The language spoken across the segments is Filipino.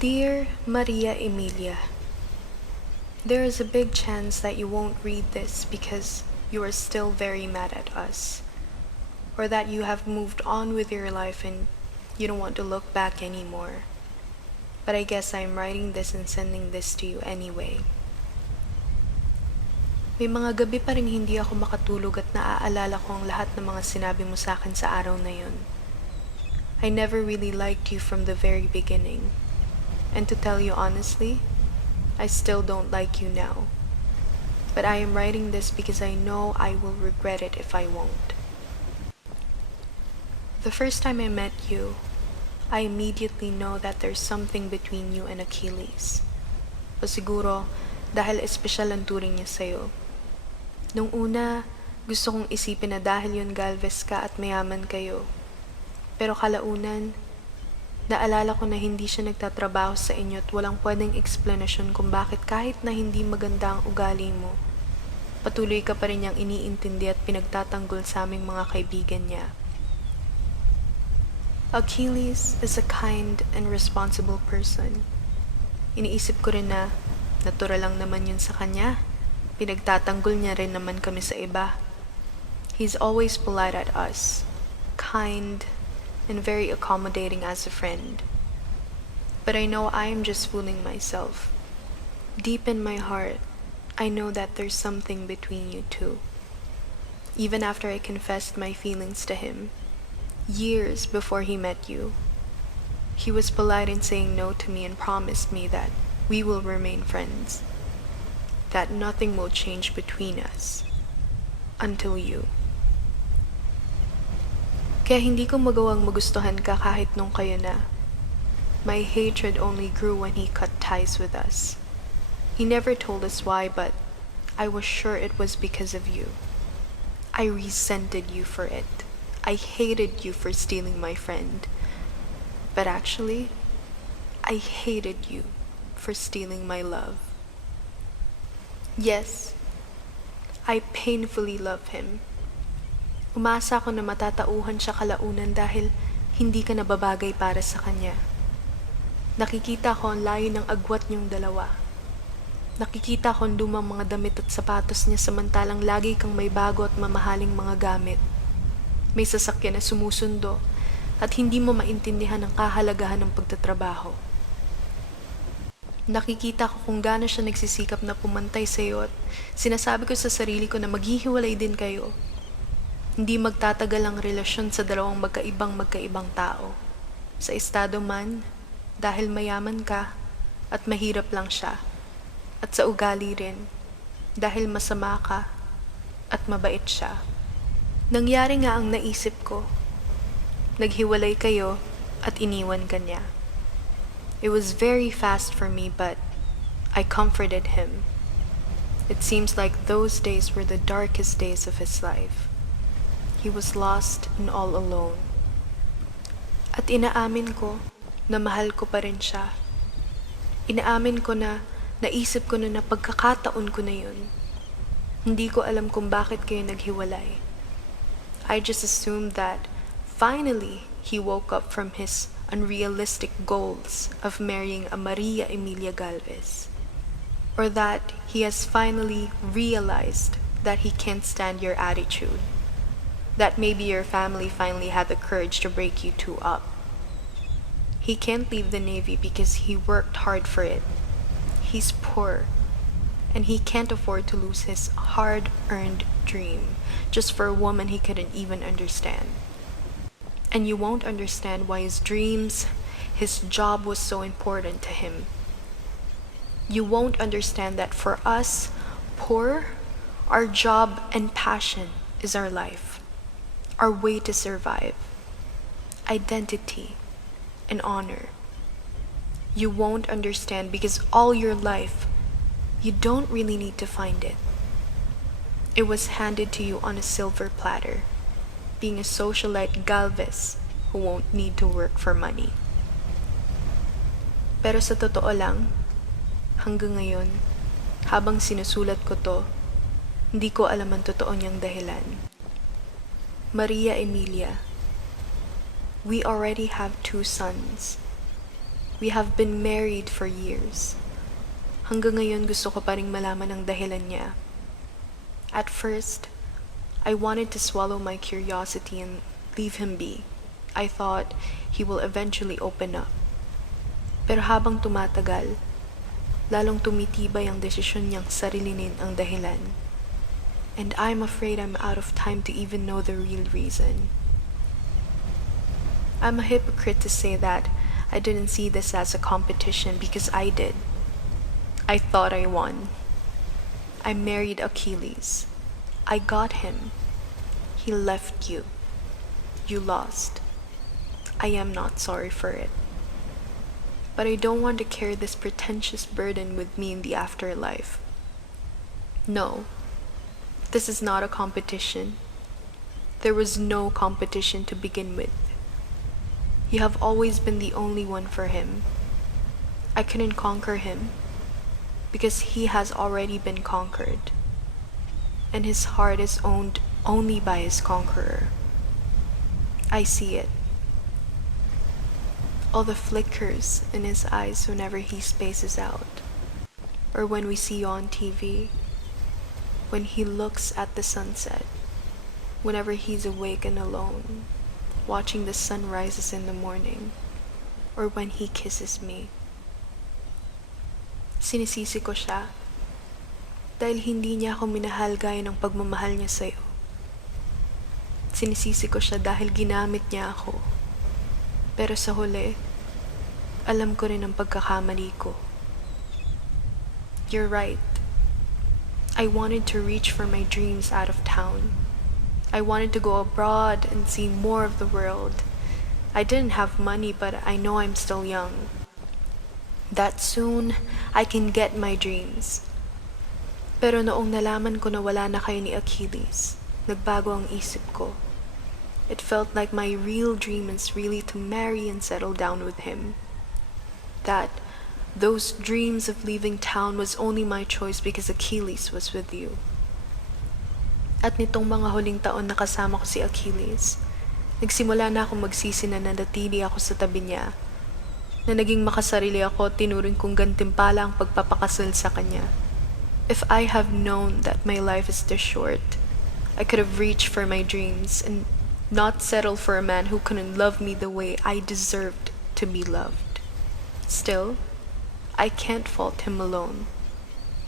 Dear Maria Emilia, there is a big chance that you won't read this because you are still very mad at us, or that you have moved on with your life and you don't want to look back anymore. But I guess I'm writing this and sending this to you anyway. May mga gabi pa rin hindi ako makatulog at naaalala ko ang lahat ng mga sinabi mo sa akin sa araw na yun. I never really liked you from the very beginning. And to tell you honestly, I still don't like you now. But I am writing this because I know I will regret it if I won't. The first time I met you, I immediately know that there's something between you and Achilles. O siguro, dahil espesyal ang turing niya sa'yo. Nung una, gusto kong isipin na dahil yun Galvez ka at mayaman kayo. Pero kalaunan, naalala ko na hindi siya nagtatrabaho sa inyo at walang pwedeng eksplanasyon kung bakit kahit na hindi maganda ang ugali mo, patuloy ka pa rin niyang iniintindi at pinagtatanggol sa aming mga kaibigan niya. Achilles is a kind and responsible person. Iniisip ko rin na natural lang naman yun sa kanya. Pinagtatanggol niya rin naman kami sa iba. He's always polite at us, kind, and very accommodating as a friend. But I know I am just fooling myself. Deep in my heart, I know that there's something between you two. Even after I confessed my feelings to him, years before he met you, he was polite in saying no to me and promised me that we will remain friends. That nothing will change between us until you. Kaya hindi ko magawang magustuhan ka kahit nung kayo na. My hatred only grew when he cut ties with us. He never told us why, but I was sure it was because of you. I resented you for it. I hated you for stealing my friend. But actually, I hated you for stealing my love. Yes, I painfully love him. Umasa ako na matatauhan siya kalaunan dahil hindi ka nababagay para sa kanya. Nakikita ko ang layo ng agwat niyong dalawa. Nakikita ko ang lumang mga damit at sapatos niya samantalang lagi kang may bago at mamahaling mga gamit. May sasakyan na sumusundo at hindi mo maintindihan ang kahalagahan ng pagtatrabaho. Nakikita ko kung gaano siya nagsisikap na pumantay sa iyo at sinasabi ko sa sarili ko na maghihiwalay din kayo. Hindi magtatagal ang relasyon sa dalawang magkaibang tao. Sa estado man, dahil mayaman ka at mahirap lang siya. At sa ugali rin, dahil masama ka at mabait siya. Nangyari nga ang naisip ko. Naghiwalay kayo at iniwan ka niya. It was very fast for me, but I comforted him. It seems like those days were the darkest days of his life. He was lost and all alone. At inaamin ko na mahal ko pa rin siya. Inaamin ko na naisip ko na pagkakataon ko na yun. Hindi ko alam kung bakit kayo naghiwalay. I just assumed that finally he woke up from his unrealistic goals of marrying a Maria Emilia Galvez, or that he has finally realized that he can't stand your attitude, that maybe your family finally had the courage to break you two up. He can't leave the Navy because he worked hard for it. He's poor, and he can't afford to lose his hard-earned dream just for a woman he couldn't even understand. And you won't understand why his dreams, his job was so important to him. You won't understand that for us, poor, our job and passion is our life, our way to survive, identity, and honor. You won't understand because all your life, you don't really need to find it. It was handed to you on a silver platter. Being a socialite Galvez who won't need to work for money. Pero sa totoo lang, hanggang ngayon, habang sinusulat ko to, hindi ko alam ang totoo niyang dahilan. Maria Emilia, we already have 2 sons. We have been married for years. Hanggang ngayon gusto ko pa ring malaman ang dahilan niya. At first, I wanted to swallow my curiosity and leave him be. I thought he will eventually open up. Pero habang tumatagal, lalong tumitibay ang desisyon niyang sarilinin ang dahilan. And I'm afraid I'm out of time to even know the real reason. I'm a hypocrite to say that I didn't see this as a competition because I did. I thought I won. I married Achilles. I got him. He left you. You lost. I am not sorry for it. But I don't want to carry this pretentious burden with me in the afterlife. No, this is not a competition. There was no competition to begin with. You have always been the only one for him. I couldn't conquer him because he has already been conquered, and his heart is owned only by his conqueror. I see it. All the flickers in his eyes whenever he spaces out, or when we see you on TV, when he looks at the sunset, whenever he's awake and alone, watching the sun rises in the morning, or when he kisses me. Sinisisi ko siya dahil hindi niya ako minahal gaya ng pagmamahal niya sa'yo. Sinisisi ko siya dahil ginamit niya ako. Pero sa huli, alam ko rin ang pagkakamali ko. You're right. I wanted to reach for my dreams out of town. I wanted to go abroad and see more of the world. I didn't have money, but I know I'm still young. That soon, I can get my dreams. Pero noong nalaman ko na wala na kayo ni Achilles, nagbago ang isip ko. It felt like my real dream is really to marry and settle down with him. That those dreams of leaving town was only my choice because Achilles was with you. At nitong mga huling taon na kasama ko si Achilles, nagsimula na akong magsisi na nanatili ako sa tabi niya, na naging makasarili ako at tinuring kong gantimpala ang pagpapakasal sa kanya. If I have known that my life is this short, I could have reached for my dreams and not settled for a man who couldn't love me the way I deserved to be loved. Still, I can't fault him alone.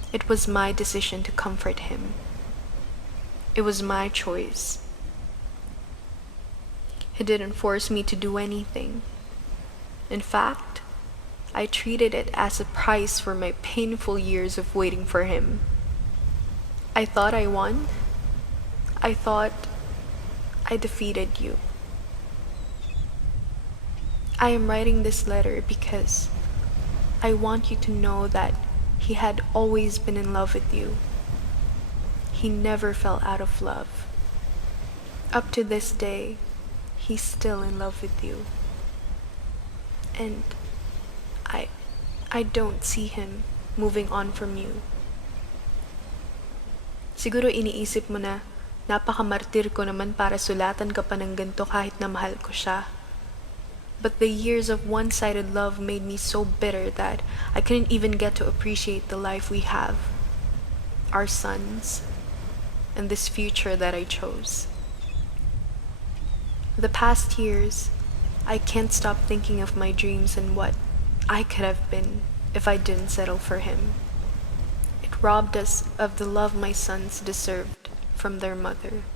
It was my decision to comfort him. It was my choice. He didn't force me to do anything. In fact, I treated it as a price for my painful years of waiting for him. I thought I won. I thought I defeated you. I am writing this letter because I want you to know that he had always been in love with you. He never fell out of love. Up to this day, he's still in love with you. And I don't see him moving on from you. Siguro iniisip mo na napakamartir ko naman para sulatan ka pa ng ganito kahit na mahal ko siya. But the years of one-sided love made me so bitter that I couldn't even get to appreciate the life we have, our sons, and this future that I chose. The past years, I can't stop thinking of my dreams and what I could have been if I didn't settle for him. It robbed us of the love my sons deserved from their mother.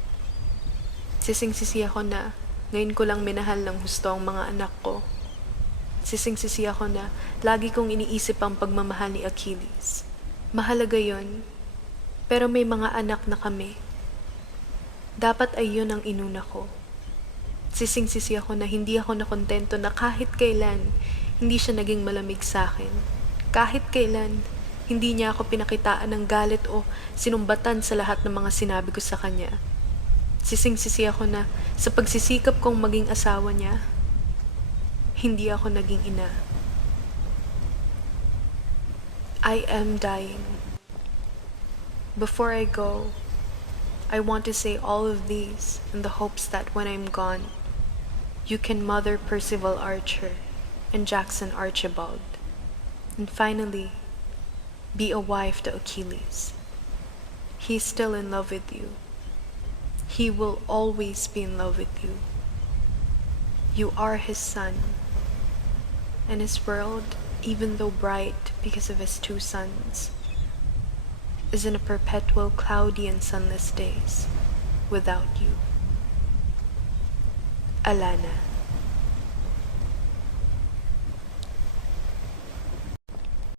Sising-sisi ako na ngayon ko lang minahal ng husto ang mga anak ko. Sising-sisi ako na lagi kong iniisip ang pagmamahal ni Achilles. Mahalaga yon. Pero may mga anak na kami. Dapat ay yun ang inuna ko. Sising-sisi ako na hindi ako nakontento na kahit kailan hindi siya naging malamig sa akin. Kahit kailan hindi niya ako pinakitaan ng galit o sinumbatan sa lahat ng mga sinabi ko sa kanya. Sising-sisi ako na sa pagsisikap kong maging asawa niya, hindi ako naging ina. I am dying. Before I go, I want to say all of these in the hopes that when I'm gone, you can mother Percival Archer and Jackson Archibald. And finally, be a wife to Achilles. He's still in love with you. He will always be in love with you. You are his sun, and his world, even though bright because of his two suns, is in a perpetual cloudy and sunless days without you. Alana.